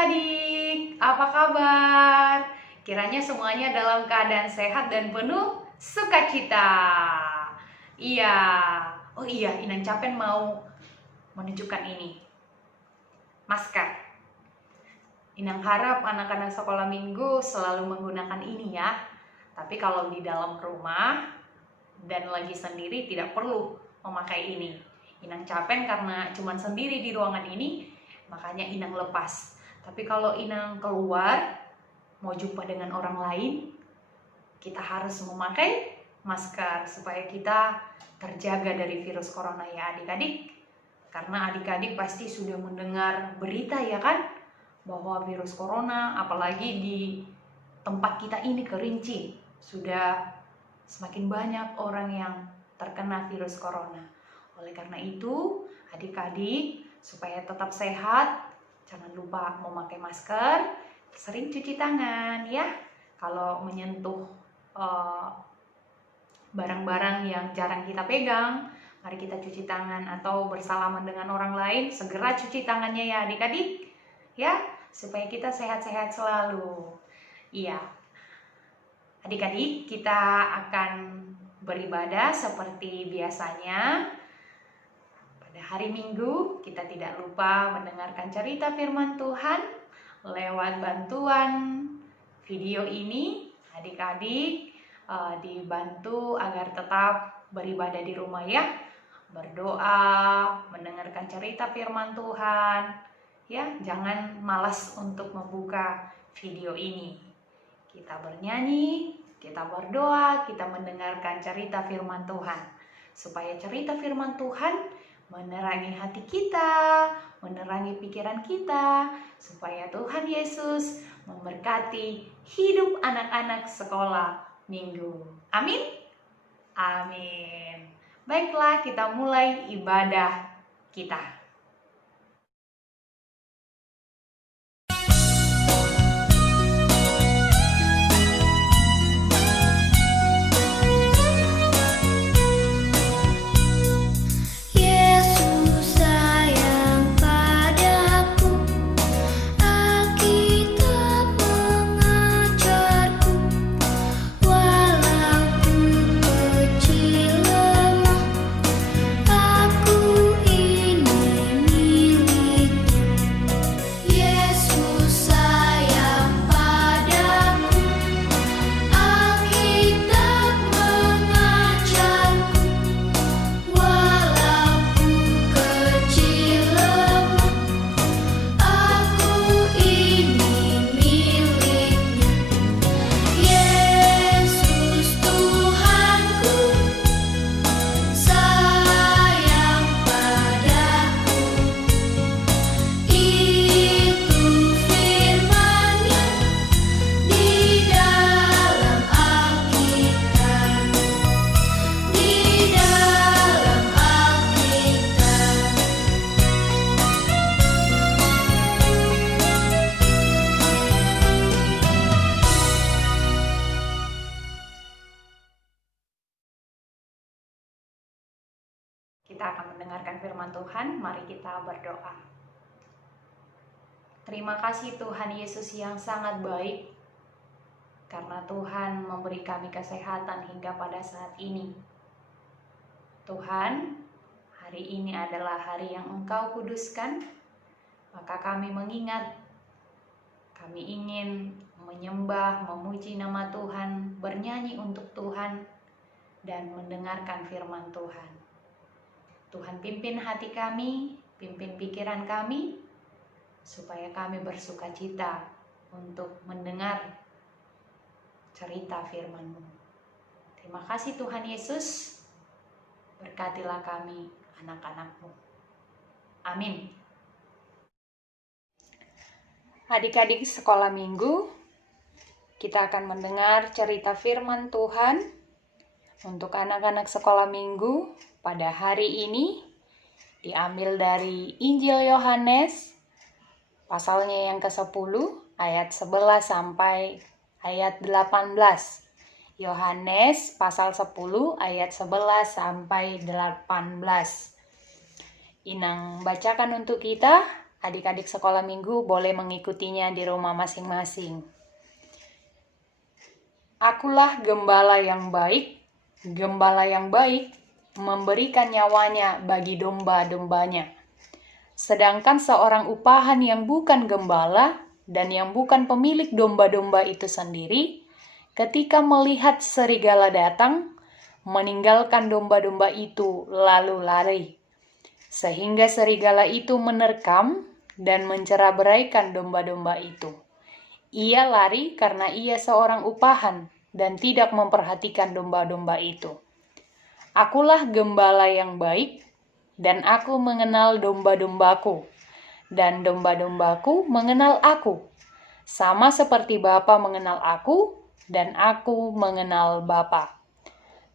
adik-adik, apa kabar? Kiranya semuanya dalam keadaan sehat dan penuh sukacita. Iya, oh iya, Inang Capen mau menunjukkan ini, masker. Inang harap anak-anak sekolah minggu selalu menggunakan ini ya. Tapi kalau di dalam rumah dan lagi sendiri tidak perlu memakai ini. Inang Capen karena cuman sendiri di ruangan ini, makanya Inang lepas. Tapi kalau Inang keluar mau jumpa dengan orang lain, kita harus memakai masker supaya kita terjaga dari virus corona ya adik-adik. Karena adik-adik pasti sudah mendengar berita ya kan, bahwa virus corona apalagi di tempat kita ini Kerinci sudah semakin banyak orang yang terkena virus corona. Oleh karena itu adik-adik supaya tetap sehat, jangan lupa memakai masker, sering cuci tangan ya. Kalau menyentuh barang-barang yang jarang kita pegang, mari kita cuci tangan. Atau bersalaman dengan orang lain, segera cuci tangannya ya adik-adik ya, supaya kita sehat-sehat selalu. Iya, adik-adik, kita akan beribadah seperti biasanya. Pada hari Minggu kita tidak lupa mendengarkan cerita firman Tuhan lewat bantuan video ini. Adik-adik dibantu agar tetap beribadah di rumah ya, berdoa, mendengarkan cerita firman Tuhan ya. Jangan malas untuk membuka video ini. Kita bernyanyi, kita berdoa, kita mendengarkan cerita firman Tuhan, supaya cerita firman Tuhan menerangi hati kita, menerangi pikiran kita, supaya Tuhan Yesus memberkati hidup anak-anak sekolah minggu. Amin? Amin. Baiklah, kita mulai ibadah kita. Kita akan mendengarkan firman Tuhan, mari kita berdoa. Terima kasih Tuhan Yesus yang sangat baik, karena Tuhan memberi kami kesehatan hingga pada saat ini. Tuhan, hari ini adalah hari yang Engkau kuduskan, maka kami mengingat, kami ingin menyembah, memuji nama Tuhan, bernyanyi untuk Tuhan, dan mendengarkan firman Tuhan. Tuhan pimpin hati kami, pimpin pikiran kami, supaya kami bersukacita untuk mendengar cerita firman-Mu. Terima kasih Tuhan Yesus, berkatilah kami anak-anak-Mu. Amin. Adik-adik sekolah minggu, kita akan mendengar cerita firman Tuhan untuk anak-anak sekolah minggu. Pada hari ini diambil dari Injil Yohanes pasalnya yang ke-10 ayat 11 sampai ayat 18. Yohanes pasal 10 ayat 11 sampai 18. Inang bacakan untuk kita Adik-adik sekolah minggu boleh mengikutinya di rumah masing-masing. Akulah gembala yang baik. Gembala yang baik memberikan nyawanya bagi domba-dombanya. Sedangkan seorang upahan yang bukan gembala dan yang bukan pemilik domba-domba itu sendiri, ketika melihat serigala datang, meninggalkan domba-domba itu lalu lari. Sehingga serigala itu menerkam dan mencerabaikan domba-domba itu. Ia lari karena ia seorang upahan dan tidak memperhatikan domba-domba itu. Akulah gembala yang baik, dan aku mengenal domba-dombaku, dan domba-dombaku mengenal aku. Sama seperti Bapa mengenal aku, dan aku mengenal Bapa.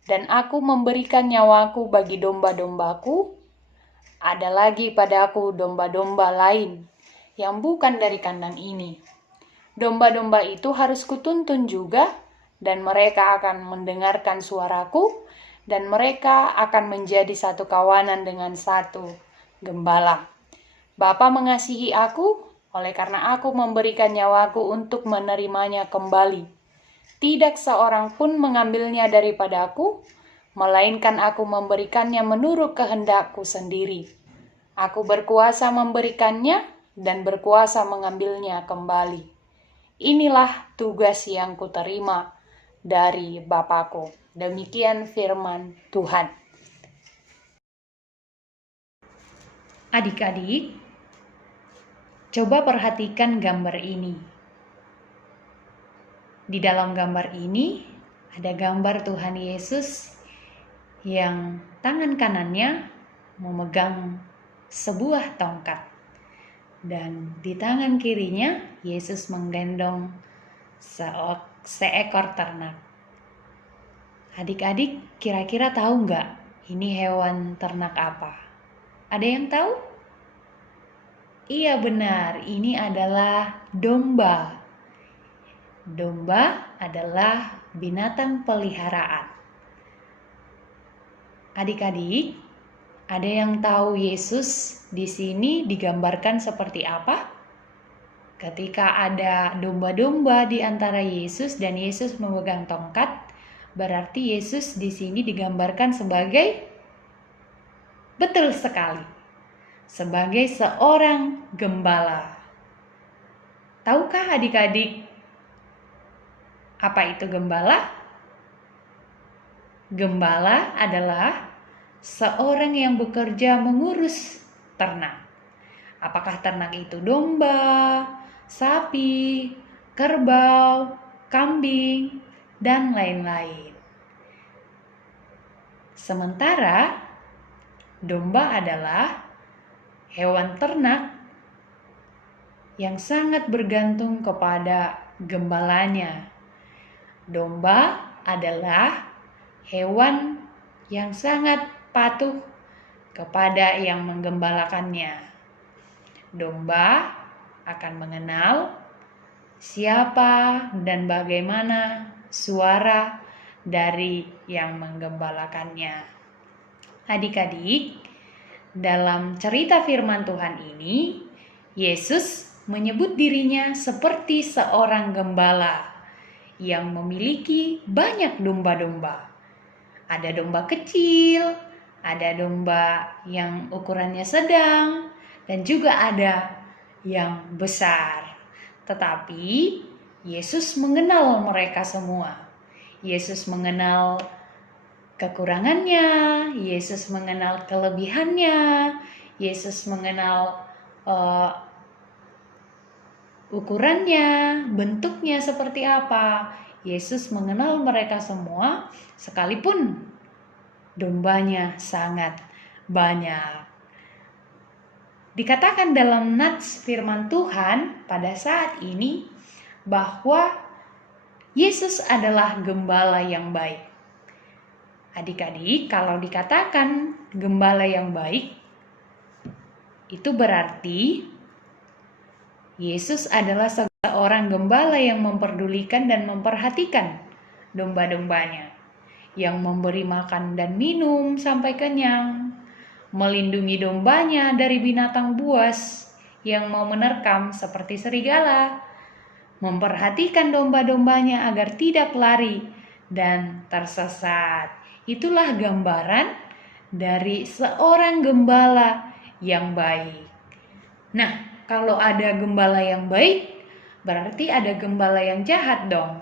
Dan aku memberikan nyawaku bagi domba-dombaku. Ada lagi padaku domba-domba lain yang bukan dari kandang ini. Domba-domba itu harus kutuntun juga, dan mereka akan mendengarkan suaraku, dan mereka akan menjadi satu kawanan dengan satu gembala. Bapa mengasihi aku, oleh karena aku memberikan nyawaku untuk menerimanya kembali. Tidak seorang pun mengambilnya daripadaku, melainkan aku memberikannya menurut kehendakku sendiri. Aku berkuasa memberikannya dan berkuasa mengambilnya kembali. Inilah tugas yang kuterima dari Bapakku. Demikian firman Tuhan. Adik-adik, coba perhatikan gambar ini. Di dalam gambar ini ada gambar Tuhan Yesus yang tangan kanannya memegang sebuah tongkat. Dan di tangan kirinya Yesus menggendong seekor ternak. Adik-adik kira-kira tahu nggak ini hewan ternak apa? Ada yang tahu? Iya benar, ini adalah domba. Domba adalah binatang peliharaan. Adik-adik, ada yang tahu Yesus di sini digambarkan seperti apa? Ketika ada domba-domba di antara Yesus dan Yesus memegang tongkat, berarti Yesus di sini digambarkan sebagai, betul sekali, sebagai seorang gembala. Tahukah adik-adik apa itu gembala? Gembala adalah seorang yang bekerja mengurus ternak. Apakah ternak itu domba, sapi, kerbau, kambing, dan lain-lain. Sementara domba adalah hewan ternak yang sangat bergantung kepada gembalanya. Domba adalah hewan yang sangat patuh kepada yang menggembalakannya. Domba akan mengenal siapa dan bagaimana suara dari yang menggembalakannya. Adik-adik, dalam cerita firman Tuhan ini, Yesus menyebut dirinya seperti seorang gembala yang memiliki banyak domba-domba. Ada domba kecil, ada domba yang ukurannya sedang, dan juga ada yang besar. Tetapi Yesus mengenal mereka semua. Yesus mengenal kekurangannya, Yesus mengenal kelebihannya, Yesus mengenal ukurannya, bentuknya seperti apa. Yesus mengenal mereka semua, sekalipun dombanya sangat banyak. Dikatakan dalam nats firman Tuhan pada saat ini bahwa Yesus adalah gembala yang baik. Adik-adik, kalau dikatakan gembala yang baik, itu berarti Yesus adalah seorang gembala yang memperdulikan dan memperhatikan domba-dombanya, yang memberi makan dan minum sampai kenyang, melindungi dombanya dari binatang buas yang mau menerkam seperti serigala, memperhatikan domba-dombanya agar tidak lari dan tersesat. Itulah gambaran dari seorang gembala yang baik. Nah, kalau ada gembala yang baik, berarti ada gembala yang jahat dong.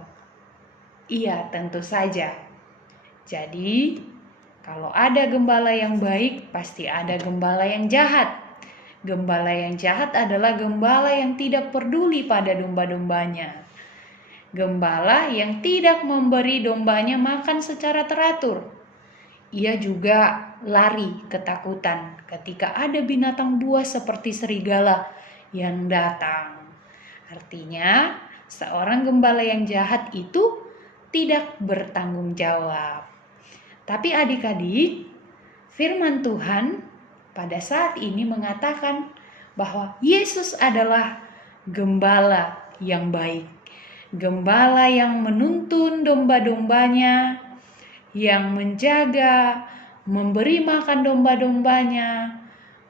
Iya, tentu saja. Jadi, kalau ada gembala yang baik, pasti ada gembala yang jahat. Gembala yang jahat adalah gembala yang tidak peduli pada domba-dombanya. Gembala yang tidak memberi dombanya makan secara teratur. Ia juga lari ketakutan ketika ada binatang buas seperti serigala yang datang. Artinya, seorang gembala yang jahat itu tidak bertanggung jawab. Tapi adik-adik, firman Tuhan pada saat ini mengatakan bahwa Yesus adalah gembala yang baik. Gembala yang menuntun domba-dombanya, yang menjaga, memberi makan domba-dombanya,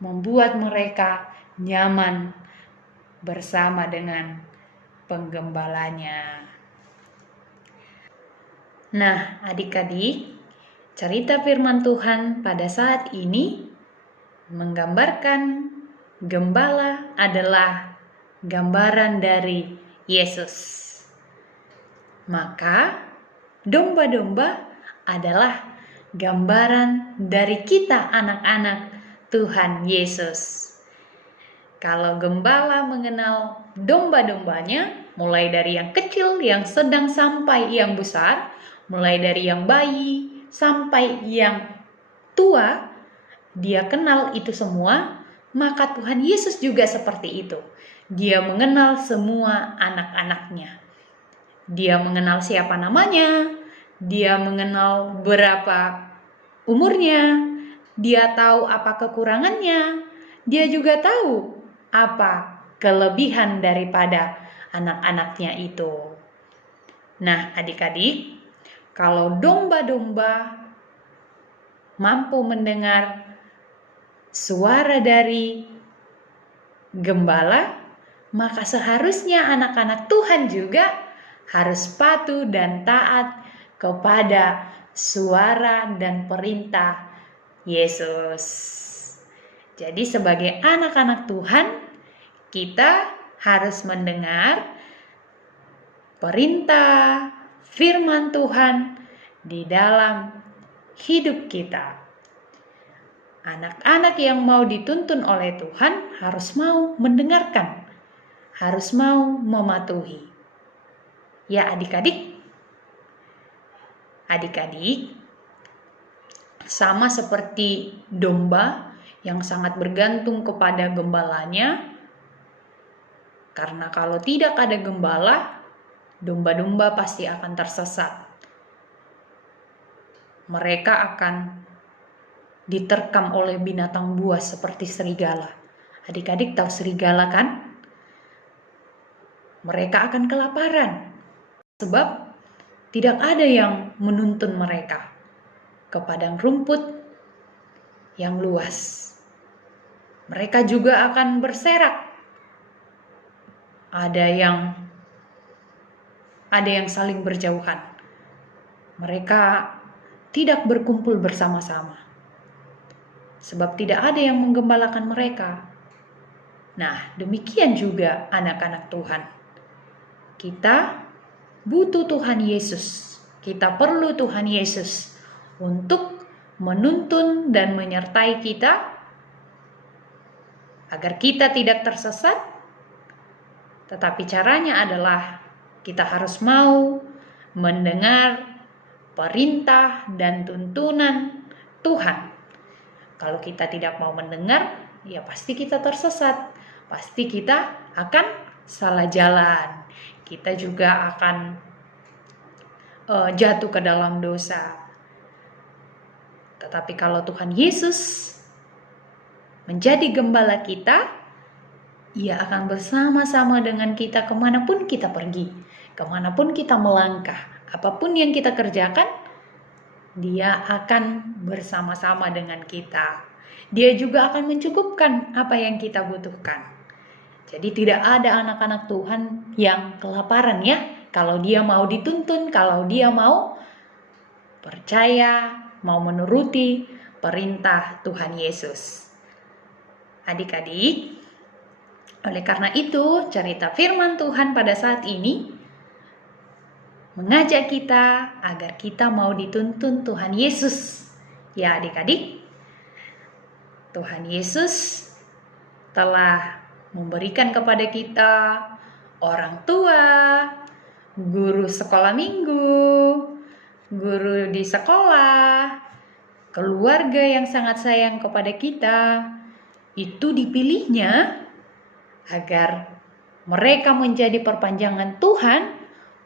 membuat mereka nyaman bersama dengan penggembalanya. Nah, adik-adik, cerita firman Tuhan pada saat ini menggambarkan gembala adalah gambaran dari Yesus. Maka, domba-domba adalah gambaran dari kita anak-anak Tuhan Yesus. Kalau gembala mengenal domba-dombanya, mulai dari yang kecil, yang sedang sampai yang besar, mulai dari yang bayi sampai yang tua, dia kenal itu semua, maka Tuhan Yesus juga seperti itu. Dia mengenal semua anak-anaknya. Dia mengenal siapa namanya, dia mengenal berapa umurnya, dia tahu apa kekurangannya, dia juga tahu apa kelebihan daripada anak-anaknya itu. Nah, adik-adik, kalau domba-domba mampu mendengar suara dari gembala, maka seharusnya anak-anak Tuhan juga harus patuh dan taat kepada suara dan perintah Yesus. Jadi sebagai anak-anak Tuhan, kita harus mendengar perintah firman Tuhan di dalam hidup kita. Anak-anak yang mau dituntun oleh Tuhan harus mau mendengarkan, harus mau mematuhi. Ya adik-adik, sama seperti domba yang sangat bergantung kepada gembalanya, karena kalau tidak ada gembala, domba-domba pasti akan tersesat. Mereka akan diterkam oleh binatang buas seperti serigala. Adik-adik tahu serigala kan? Mereka akan kelaparan sebab tidak ada yang menuntun mereka ke padang rumput yang luas. Mereka juga akan berserak. Ada yang saling berjauhan. Mereka tidak berkumpul bersama-sama. Sebab tidak ada yang menggembalakan mereka. Nah, demikian juga anak-anak Tuhan. Kita butuh Tuhan Yesus. Kita perlu Tuhan Yesus untuk menuntun dan menyertai kita agar kita tidak tersesat. Tetapi caranya adalah kita harus mau mendengar perintah dan tuntunan Tuhan. Kalau kita tidak mau mendengar, ya pasti kita tersesat. Pasti kita akan salah jalan. Kita juga akan jatuh ke dalam dosa. Tetapi kalau Tuhan Yesus menjadi gembala kita, Ia akan bersama-sama dengan kita kemanapun kita pergi, kemanapun kita melangkah, apapun yang kita kerjakan, Dia akan bersama-sama dengan kita. Dia juga akan mencukupkan apa yang kita butuhkan. Jadi tidak ada anak-anak Tuhan yang kelaparan ya. Kalau dia mau dituntun, kalau dia mau percaya, mau menuruti perintah Tuhan Yesus. Adik-adik, oleh karena itu cerita firman Tuhan pada saat ini mengajak kita agar kita mau dituntun Tuhan Yesus. Ya adik-adik, Tuhan Yesus telah memberikan kepada kita orang tua, guru sekolah minggu, guru di sekolah, keluarga yang sangat sayang kepada kita. Itu dipilihnya agar mereka menjadi perpanjangan Tuhan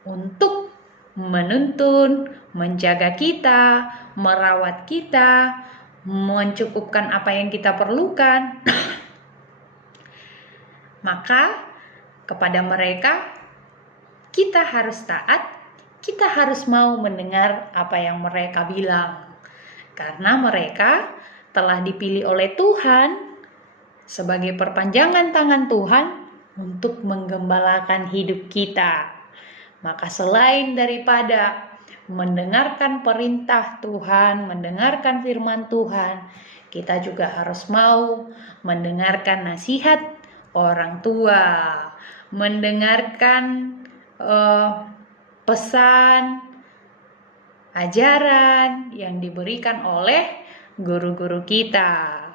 untuk menuntun, menjaga kita, merawat kita, mencukupkan apa yang kita perlukan. Maka kepada mereka kita harus taat, kita harus mau mendengar apa yang mereka bilang. Karena mereka telah dipilih oleh Tuhan sebagai perpanjangan tangan Tuhan untuk menggembalakan hidup kita. Maka selain daripada mendengarkan perintah Tuhan, mendengarkan firman Tuhan, kita juga harus mau mendengarkan nasihat orang tua, mendengarkan pesan, ajaran yang diberikan oleh guru-guru kita.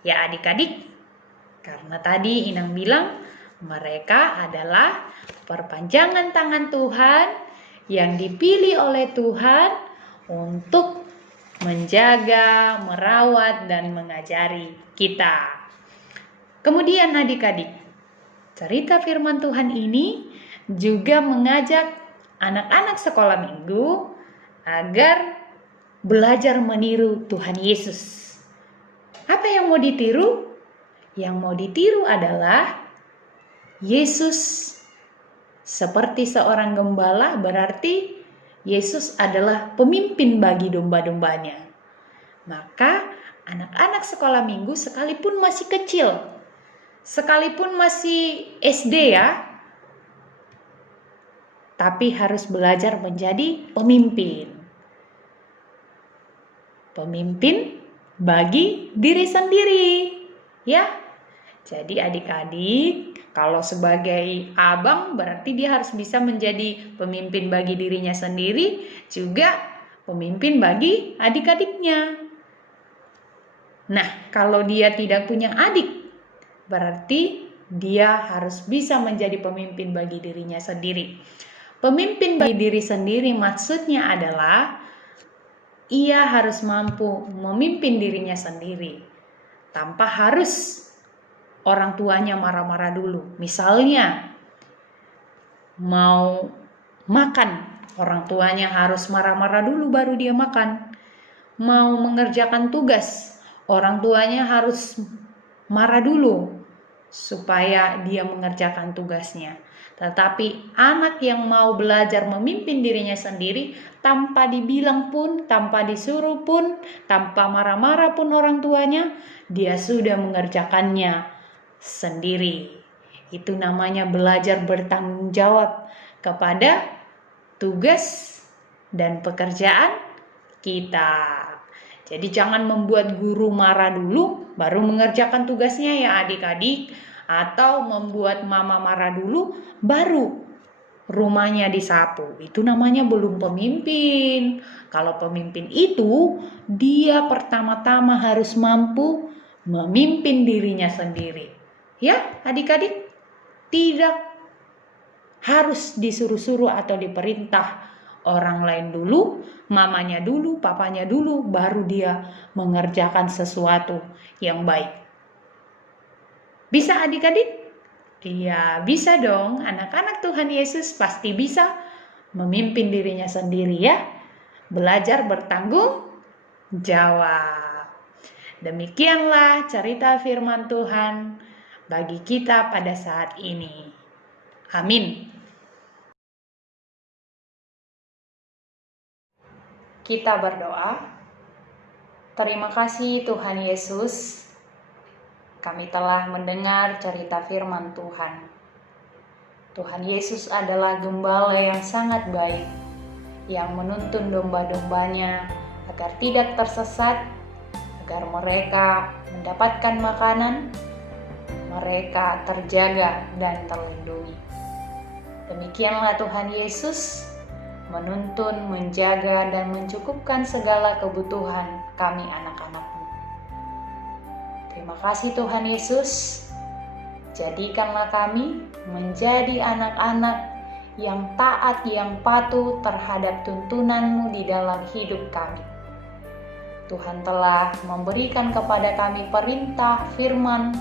Ya adik-adik, karena tadi Inang bilang mereka adalah perpanjangan tangan Tuhan yang dipilih oleh Tuhan untuk menjaga, merawat, dan mengajari kita. Kemudian adik-adik, cerita firman Tuhan ini juga mengajak anak-anak sekolah minggu agar belajar meniru Tuhan Yesus. Apa yang mau ditiru? Yang mau ditiru adalah Yesus seperti seorang gembala, berarti Yesus adalah pemimpin bagi domba-dombanya. Maka anak-anak sekolah minggu sekalipun masih kecil, sekalipun masih SD ya, tapi harus belajar menjadi pemimpin. Pemimpin bagi diri sendiri, ya. Jadi adik-adik, kalau sebagai abang berarti dia harus bisa menjadi pemimpin bagi dirinya sendiri, juga pemimpin bagi adik-adiknya. Nah, kalau dia tidak punya adik, berarti dia harus bisa menjadi pemimpin bagi dirinya sendiri. Pemimpin bagi diri sendiri maksudnya adalah ia harus mampu memimpin dirinya sendiri tanpa harus orang tuanya marah-marah dulu. Misalnya mau makan, orang tuanya harus marah-marah dulu baru dia makan. Mau mengerjakan tugas, orang tuanya harus marah dulu supaya dia mengerjakan tugasnya. Tetapi anak yang mau belajar memimpin dirinya sendiri tanpa dibilang pun, tanpa disuruh pun, tanpa marah-marah pun orang tuanya, dia sudah mengerjakannya sendiri. Itu namanya belajar bertanggung jawab kepada tugas dan pekerjaan kita. Jadi jangan membuat guru marah dulu baru mengerjakan tugasnya ya adik-adik, atau membuat mama marah dulu baru rumahnya disapu. Itu namanya belum pemimpin. Kalau pemimpin itu dia pertama-tama harus mampu memimpin dirinya sendiri. Ya, adik-adik, tidak harus disuruh-suruh atau diperintah orang lain dulu, mamanya dulu, papanya dulu, baru dia mengerjakan sesuatu yang baik. Bisa adik-adik? Iya, bisa dong. Anak-anak Tuhan Yesus pasti bisa memimpin dirinya sendiri ya. Belajar bertanggung jawab. Demikianlah cerita firman Tuhan bagi kita pada saat ini. Amin. Kita berdoa. Terima kasih Tuhan Yesus. kami telah mendengar cerita firman Tuhan. Tuhan Yesus adalah gembala yang sangat baik, yang menuntun domba-dombanya agar tidak tersesat, agar mereka mendapatkan makanan, mereka terjaga dan terlindungi. Demikianlah Tuhan Yesus menuntun, menjaga, dan mencukupkan segala kebutuhan kami anak-anak-Mu. Terima kasih Tuhan Yesus. Jadikanlah kami menjadi anak-anak yang taat, yang patuh terhadap tuntunan-Mu di dalam hidup kami. Tuhan telah memberikan kepada kami perintah firman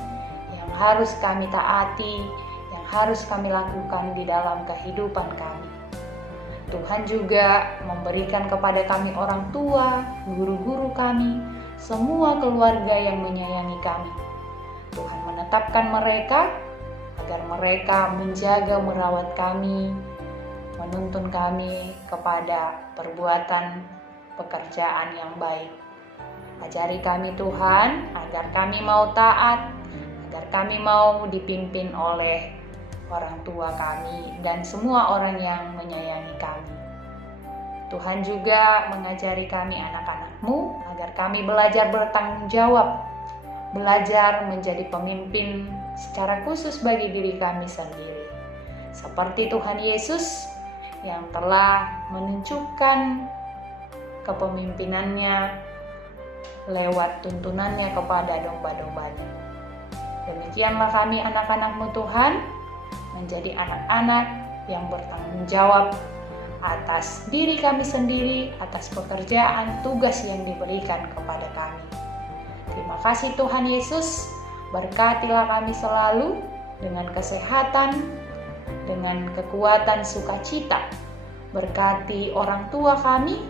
yang harus kami taati, yang harus kami lakukan di dalam kehidupan kami. Tuhan juga memberikan kepada kami orang tua, guru-guru kami, semua keluarga yang menyayangi kami. Tuhan menetapkan mereka agar mereka menjaga, merawat kami, menuntun kami kepada perbuatan pekerjaan yang baik. Ajari kami Tuhan agar kami mau taat, agar kami mau dipimpin oleh orang tua kami dan semua orang yang menyayangi kami. Tuhan juga mengajari kami anak-anak-Mu agar kami belajar bertanggung jawab, belajar menjadi pemimpin secara khusus bagi diri kami sendiri. Seperti Tuhan Yesus yang telah menunjukkan kepemimpinannya lewat tuntunannya kepada domba-dombanya. Demikianlah kami anak-anak-Mu Tuhan, menjadi anak-anak yang bertanggung jawab atas diri kami sendiri, atas pekerjaan, tugas yang diberikan kepada kami. Terima kasih Tuhan Yesus, berkatilah kami selalu dengan kesehatan, dengan kekuatan sukacita. Berkati orang tua kami,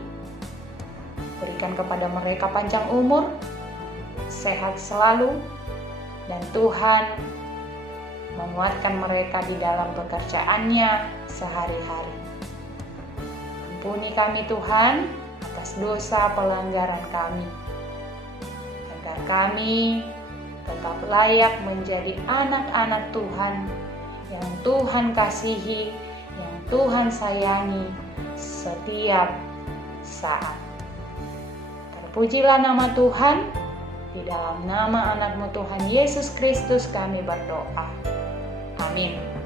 berikan kepada mereka panjang umur, sehat selalu, dan Tuhan menguatkan mereka di dalam pekerjaannya sehari-hari. Ampuni kami Tuhan atas dosa pelanggaran kami, agar kami tetap layak menjadi anak-anak Tuhan yang Tuhan kasihi, yang Tuhan sayangi setiap saat. Terpujilah nama Tuhan. Di dalam nama anak-Mu Tuhan Yesus Kristus kami berdoa. Amin.